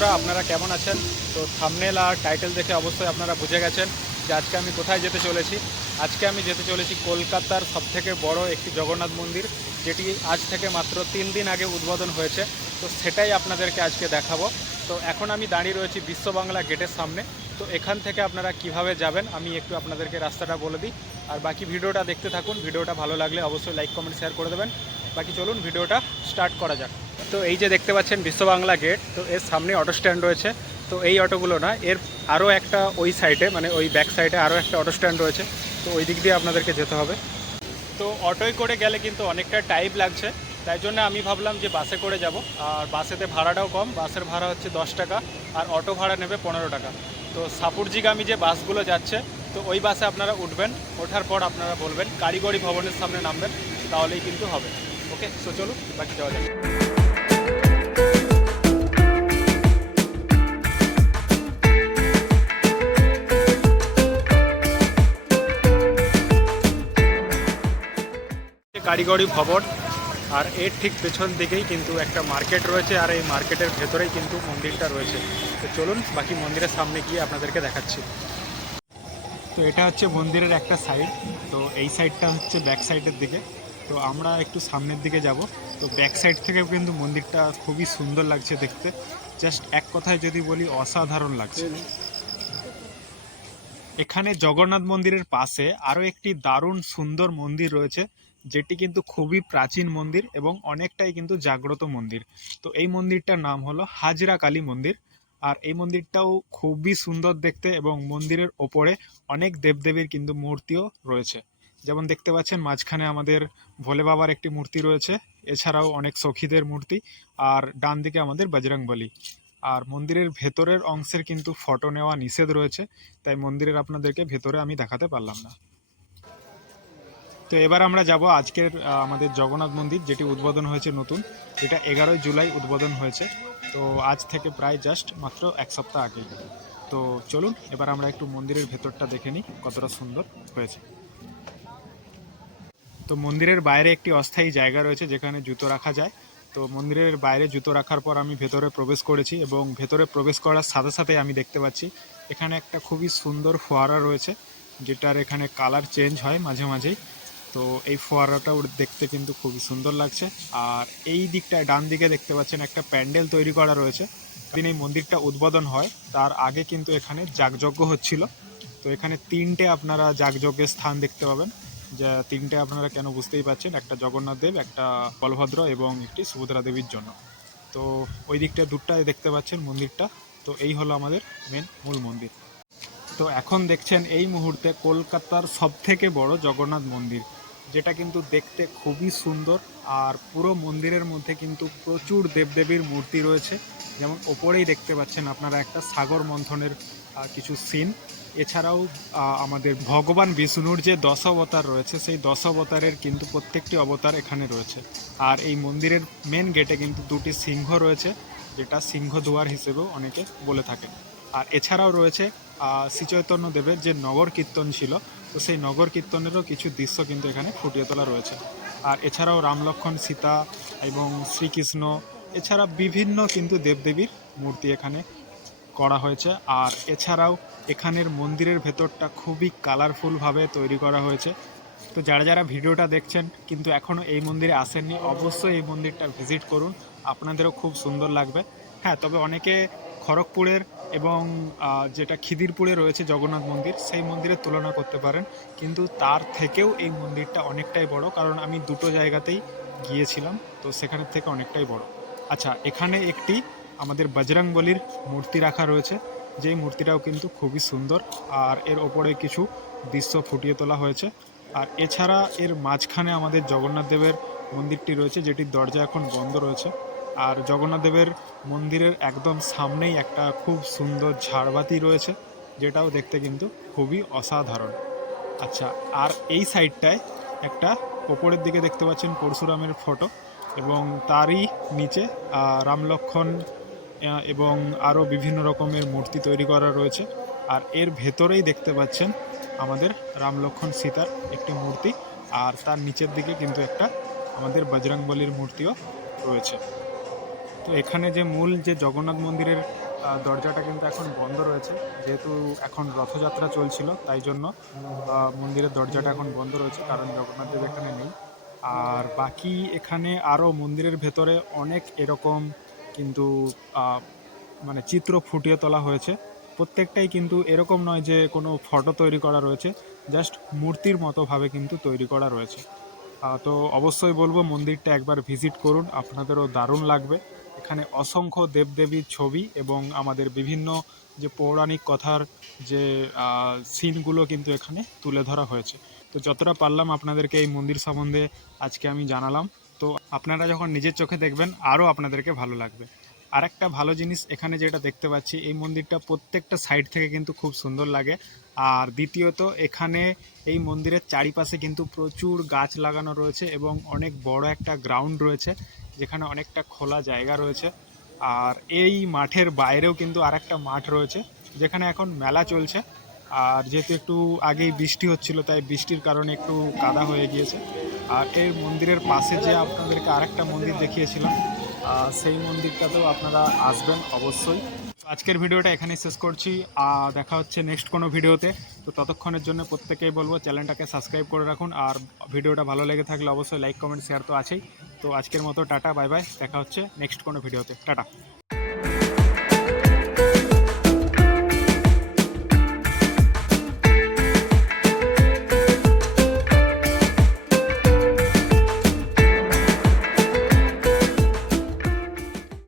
বন্ধুরা, আপনারা কেমন আছেন? তো থামনেল আর টাইটেল দেখে অবশ্যই আপনারা বুঝে গেছেন যে আজকে আমি কোথায় যেতে চলেছি। আজকে আমি যেতে চলেছি কলকাতার সবথেকে বড় একটি জগন্নাথ মন্দির, যেটি আজ থেকে মাত্র তিন দিন আগে উদ্বোধন হয়েছে। তো সেটাই আপনাদেরকে আজকে দেখাবো। তো এখন আমি দাঁড়িয়ে রয়েছি বিশ্ব বাংলা গেটের সামনে। তো এখান থেকে আপনারা কীভাবে যাবেন, আমি একটু আপনাদেরকে রাস্তাটা বলে দিই। আর বাকি ভিডিওটা দেখতে থাকুন, ভিডিওটা ভালো লাগলে অবশ্যই লাইক কমেন্ট শেয়ার করে দেবেন। বাকি চলুন, ভিডিওটা স্টার্ট করা যাক। তো এই যে দেখতে পাচ্ছেন বিশ্ব বাংলা গেট, তো এর সামনে অটো স্ট্যান্ড রয়েছে। তো এই অটোগুলো না, এর আরও একটা ওই সাইডে মানে ওই ব্যাক সাইডে আরও একটা অটো স্ট্যান্ড রয়েছে। তো ওই দিক দিয়ে আপনাদেরকে যেতে হবে। তো অটোয় করে গেলে কিন্তু অনেকটা টাইম লাগছে। তাই জন্য আমি ভাবলাম যে বাসে করে যাব। আর বাসেতে ভাড়াটাও কম। বাসের ভাড়া হচ্ছে দশ টাকা, আর অটো ভাড়া নেবে পনেরো টাকা। তো সাপুরজিগামী যে বাসগুলো যাচ্ছে, তো ওই বাসে আপনারা উঠবেন, ওঠার পর আপনারা বলবেন, কারিগরি ভবনের সামনে নামবেন, তাহলেই কিন্তু হবে। ওকে সো চলুন, বাকি যাওয়া যাবে কারিগরি ভবন। আর এর ঠিক পেছন দিকেই কিন্তু একটা মার্কেট রয়েছে আর এই মার্কেটের ভেতরেই কিন্তু মন্দিরটা রয়েছে। তো চলুন বাকি মন্দিরের সামনে গিয়ে আপনাদেরকে দেখাচ্ছি। তো এটা হচ্ছে মন্দিরের একটা সাইড তো এই সাইডটা হচ্ছে ব্যাক সাইডের দিকে। তো আমরা একটু সামনের দিকে যাব। তো ব্যাক সাইড থেকেও কিন্তু মন্দিরটা খুবই সুন্দর লাগছে দেখতে। জাস্ট এক কথায় যদি বলি অসাধারণ লাগছে। এখানে জগন্নাথ মন্দিরের পাশে আরও একটি দারুণ সুন্দর মন্দির রয়েছে। যেটি কিন্তু খুবই প্রাচীন মন্দির এবং অনেকটাই কিন্তু জাগ্রত মন্দির। তো এই মন্দিরটার নাম হলো হাজরা কালী মন্দির। আর এই মন্দিরটাও খুবই সুন্দর দেখতে এবং মন্দিরের ওপরে অনেক দেবদেবীর কিন্তু মূর্তিও রয়েছে। যেমন দেখতে পাচ্ছেন, মাঝখানে আমাদের ভোলে বাবার একটি মূর্তি রয়েছে। এছাড়াও অনেক সখীদের মূর্তি আর ডান দিকে আমাদের বজরংবলী আর মন্দিরের ভেতরের অংশের কিন্তু ফটো নেওয়া নিষেধ রয়েছে, তাই মন্দিরের আপনাদেরকে ভেতরে আমি দেখাতে পারলাম না। তো এবার আমরা যাব আজকের আমাদের জগন্নাথ মন্দির, যেটি উদ্বোধন হয়েছে নতুন। এটা এগারোই জুলাই উদ্বোধন হয়েছে। তো আজ থেকে প্রায় জাস্ট মাত্র এক সপ্তাহ আগে। তো চলুন, এবার আমরা একটু মন্দিরের ভেতরটা দেখে নিই, কতটা সুন্দর হয়েছে। তো মন্দিরের বাইরে একটি অস্থায়ী জায়গা রয়েছে, যেখানে জুতো রাখা যায়। তো মন্দিরের বাইরে জুতো রাখার পর আমি ভেতরে প্রবেশ করেছি এবং ভেতরে প্রবেশ করার সাথে সাথে আমি দেখতে পাচ্ছি, এখানে একটা খুবই সুন্দর ফোয়ারা রয়েছে, যেটার এখানে কালার চেঞ্জ হয় মাঝে মাঝেই। তো এই ফোয়ারাটাও দেখতে কিন্তু খুবই সুন্দর লাগছে। আর এই দিকটায় ডান দিকে দেখতে পাচ্ছেন একটা প্যান্ডেল তৈরি করা রয়েছে। দিন এই মন্দিরটা উদ্বোধন হয়, তার আগে কিন্তু এখানে যাগযজ্ঞ হচ্ছিল। তো এখানে তিনটে আপনারা যাগযজ্ঞের স্থান দেখতে পাবেন। যা তিনটে আপনারা কেন বুঝতেই পারছেন, একটা জগন্নাথ দেব, একটা বলভদ্র এবং একটি সুভদ্রা দেবীর জন্য। তো ওই দিকটা দুটায় দেখতে পাচ্ছেন মন্দিরটা। তো এই হলো আমাদের মেন মূল মন্দির। তো এখন দেখছেন এই মুহূর্তে কলকাতার সবথেকে বড় জগন্নাথ মন্দির। যেটা কিন্তু দেখতে খুবই সুন্দর আর পুরো মন্দিরের মধ্যে কিন্তু প্রচুর দেবদেবীর মূর্তি রয়েছে। যেমন ওপরেই দেখতে পাচ্ছেন আপনারা একটা সাগর মন্থনের কিছু সিন এছাড়াও আমাদের ভগবান বিষ্ণুর যে দশ অবতার রয়েছে, সেই দশ অবতারের কিন্তু প্রত্যেকটি অবতার এখানে রয়েছে। আর এই মন্দিরের মেন গেটে কিন্তু দুটি সিংহ রয়েছে, যেটা সিংহ দুয়ার হিসেবেও অনেকে বলে থাকেন। আর এছাড়াও রয়েছে শ্রীচৈতন্য দেবের যে নগর কীর্তন ছিল, তো সেই নগর কীর্তনেরও কিছু দৃশ্য কিন্তু এখানে ফুটিয়ে তোলা রয়েছে। আর এছাড়াও রামলক্ষণ সীতা এবং শ্রীকৃষ্ণ, এছাড়া বিভিন্ন কিন্তু দেবদেবীর মূর্তি এখানে করা হয়েছে। আর এছাড়াও এখানের মন্দিরের ভেতরটা খুবই কালারফুলভাবে তৈরি করা হয়েছে। তো যারা যারা ভিডিওটা দেখছেন কিন্তু এখনও এই মন্দিরে আসেননি, অবশ্যই এই মন্দিরটা ভিজিট করুন। আপনাদেরও খুব সুন্দর লাগবে। হ্যাঁ তবে অনেকে খড়গপুরের এবং যেটা খিদিরপুরে রয়েছে জগন্নাথ মন্দির, সেই মন্দিরের তুলনা করতে পারেন। কিন্তু তার থেকেও এই মন্দিরটা অনেকটাই বড়, কারণ আমি দুটো জায়গাতেই গিয়েছিলাম, তো সেখানের থেকে অনেকটাই বড়। আচ্ছা এখানে একটি আমাদের বজরংবলির মূর্তি রাখা রয়েছে, যেই মূর্তিটাও কিন্তু খুবই সুন্দর, আর এর ওপরে কিছু দৃশ্য ফুটিয়ে তোলা হয়েছে। আর এছাড়া এর মাঝখানে আমাদের জগন্নাথ দেবের মন্দিরটি রয়েছে, যেটির দরজা এখন বন্ধ রয়েছে। আর জগন্নাথ দেবের মন্দিরের একদম সামনেই একটা খুব সুন্দর ঝাড়বাতি রয়েছে যেটাও দেখতে কিন্তু খুবই অসাধারণ। আচ্ছা আর এই সাইডটায় একটা ওপরের দিকে দেখতে পাচ্ছেন পরশুরামের ফটো এবং তারই নিচে আহ, রাম লক্ষ্মণ এবং আরও বিভিন্ন রকমের মূর্তি তৈরি করা রয়েছে। আর এর ভেতরেই দেখতে পাচ্ছেন আমাদের রাম লক্ষ্মণ সীতার একটি মূর্তি আর তার নিচের দিকে কিন্তু একটা আমাদের বজরংবলির মূর্তিও রয়েছে। তো এখানে যে মূল যে জগন্নাথ মন্দিরের দরজাটা কিন্তু এখন বন্ধ রয়েছে। যেহেতু এখন রথযাত্রা চলছিল, তাই জন্য মন্দিরের দরজাটা এখন বন্ধ রয়েছে, কারণ জগন্নাথ দেব এখানে নেই। আর বাকি এখানে আরও মন্দিরের ভেতরে অনেক এরকম কিন্তু মানে চিত্র ফুটিয়ে তোলা হয়েছে। প্রত্যেকটাই কিন্তু এরকম নয় যে কোনো ফটো তৈরি করা রয়েছে, জাস্ট মূর্তির মতোভাবে কিন্তু তৈরি করা রয়েছে। তো অবশ্যই বলব মন্দিরটা একবার ভিজিট করুন, আপনাদেরও দারুণ লাগবে। এখানে অসংখ্য দেবদেবীর ছবি এবং আমাদের বিভিন্ন যে পৌরাণিক কথার যে সিনগুলো কিন্তু এখানে তুলে ধরা হয়েছে। তো যতটা পারলাম আপনাদেরকে এই মন্দির সম্বন্ধে আজকে আমি জানালাম। তো আপনারা যখন নিজের চোখে দেখবেন, আরও আপনাদেরকে ভালো লাগবে। আর একটা ভালো জিনিস এখানে যেটা দেখতে পাচ্ছি, এই মন্দিরটা প্রত্যেকটা সাইড থেকে কিন্তু খুব সুন্দর লাগে। আর দ্বিতীয়ত, এখানে এই মন্দিরের চারিপাশে কিন্তু প্রচুর গাছ লাগানো রয়েছে এবং অনেক বড় একটা গ্রাউন্ড রয়েছে, যেখানে অনেকটা খোলা জায়গা রয়েছে। আর এই মাঠের বাইরেও কিন্তু আরেকটা মাঠ রয়েছে, যেখানে এখন মেলা চলছে। আর যেহেতু একটু আগেই বৃষ্টি হচ্ছিল, তাই বৃষ্টির কারণে একটু কাদা হয়ে গিয়েছে। আর এই মন্দিরের পাশে যে আপনাদেরকে আরেকটা মন্দির দেখিয়েছিলাম সেই মন্দিরটাতেও আপনারা আসবেন অবশ্যই। আজকের ভিডিওটা এখানেই শেষ করছি। দেখা হচ্ছে নেক্সট কোনো ভিডিওতে। তো ততক্ষণের জন্য প্রত্যেকেই বলব, চ্যানেলটাকে সাবস্ক্রাইব করে রাখুন। আর ভিডিওটা ভালো লেগে থাকলে অবশ্যই লাইক, কমেন্ট, শেয়ার তো আছেই। তো আজকের মতো টাটা, বাই বাই। দেখা হচ্ছে নেক্সট কোনো ভিডিওতে। টাটা।